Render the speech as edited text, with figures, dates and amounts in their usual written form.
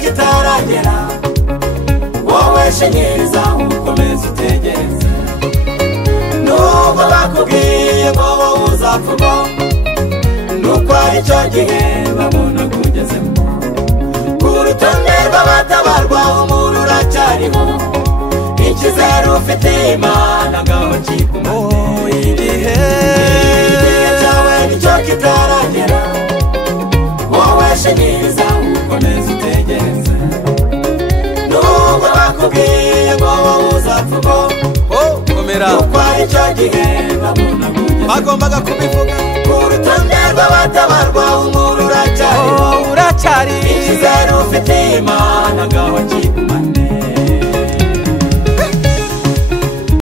kitaragera wowe shenyeriza ukomeze utegereze nubwo bakubwiye ngo wowe uzapfumo nuko ari cyo gihe babona kugezemo ku rutonde rw'abatabarwa umuru uracyariho ikizere ufite Imana ngaho kikumane igihe cyawe nicyo kitaragera wowe shenyeriza ukomeze utegereze nubwo bakubwiye ngo wowe uzapfumo nuko ari cyo gihe babona kugezemo bagombaga kubivuga ku rutonde rw'abatabarwa umuru uracyari ikizere ufite Imana ngaho